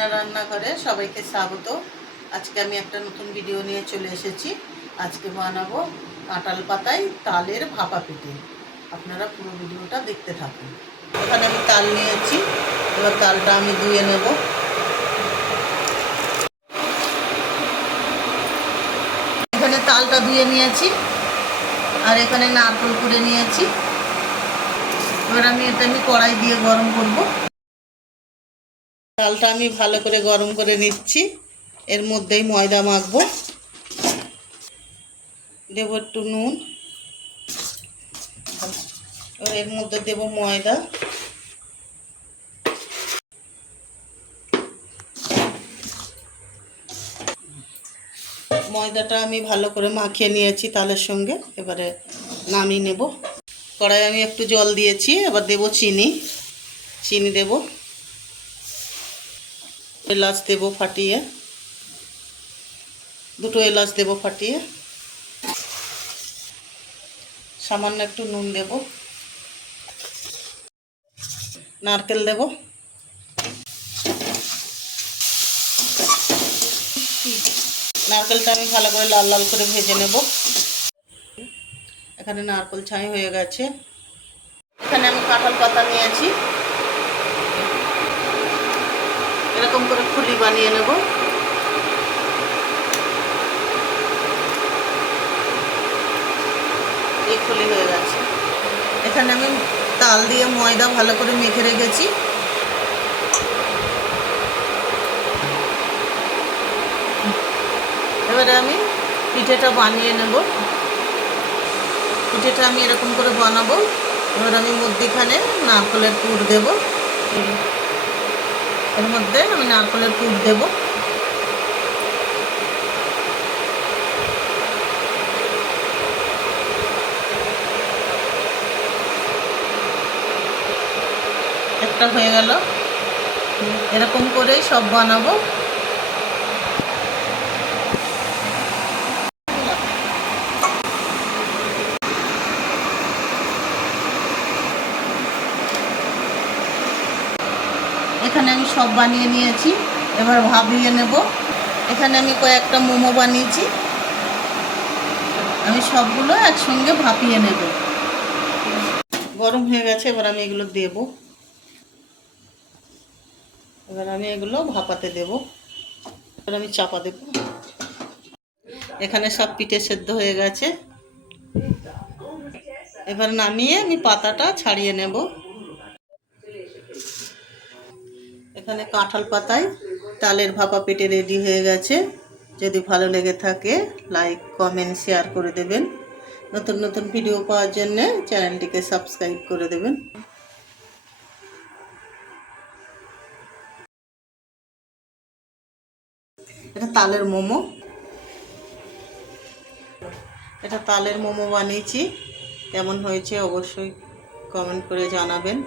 রিনা রান্নাঘরে সবাইকে স্বাগত। আজকে আমি একটা নতুন ভিডিও নিয়ে চলে এসেছি। আজকে বানাবো কাঁঠাল পাতায় তালের ভাপা পিঠে। আপনারা পুরো ভিডিওটা দেখতে থাকুন। এখানে আমি তাল নিয়েছি, এবার তালটা আমি ধুয়ে নেব। এখানে তালটা ধুয়ে নিয়েছি আর এখানে নারকেল করে নিয়েছি। এবার আমি এটা কড়াই দিয়ে গরম করব। তালটা আমি ভালো করে গরম করে নিচ্ছি। এর মধ্যেই ময়দা মাখবো। দেব একটু নুন, এর মধ্যে দেব ময়দা, ময়দাটা আমি ভালো করে মাখিয়ে নিয়েছি তালের সঙ্গে। এবারে নামিয়ে নেব। কড়াই আমি একটু জল দিয়েছি, এবার দেব চিনি। চিনি দেব, এলাচ দেব ফাটিয়ে, দুটো এলাচ দেব ফাটিয়ে, সামান্য একটু নুন দেব, নারকেল দেব, নারকেলটা আমি ভালো করে লাল লাল করে ভেজে নেব। এখানে নারকেল ছাই হয়ে গেছে। এখানে আমি কাঁঠাল পাতা নিয়েছি, এরকম করে ফুলি বানিয়ে নেব। এই ফুলি হয়ে গেছে। এখানে আমি তাল দিয়ে ময়দা ভালো করে মেখে রেখেছি। এবারে আমি পিঠেটা বানিয়ে নেব। পিঠেটা আমি এরকম করে বানাবো। এবার আমি মধ্যেখানে নারকেলের পুর দেব। এর মধ্যে আমি নারকেলের পুর দেব। একটা হয়ে গেল। এরকম করেই সব বানাবো। এখানে আমি সব বানিয়ে নিয়েছি, এবার ভাপিয়ে নেব। এখানে আমি কয়েকটা মোমো বানিয়েছি, আমি সবগুলো একসঙ্গে ভাপিয়ে নেব। গরম হয়ে গেছে, এবার আমি এগুলো দেব। এবার আমি এগুলো ভাপাতে দেব। এবার আমি চাপা দেব। এখানে সব পিঠে সেদ্ধ হয়ে গেছে। এবার নামিয়ে আমি পাতাটা ছাড়িয়ে নেব। এখানে কাঁঠাল পাতায় তালের ভাপা পিঠে রেডি হয়ে গেছে। যদি ভালো লেগে থাকে লাইক কমেন্ট শেয়ার করে দেবেন। নতুন নতুন ভিডিও পাওয়ার জন্য চ্যানেলটিকে সাবস্ক্রাইব করে দেবেন। এটা তালের মোমো। এটা তালের মোমো বানিয়েছি। কেমন হয়েছে অবশ্যই কমেন্ট করে জানাবেন।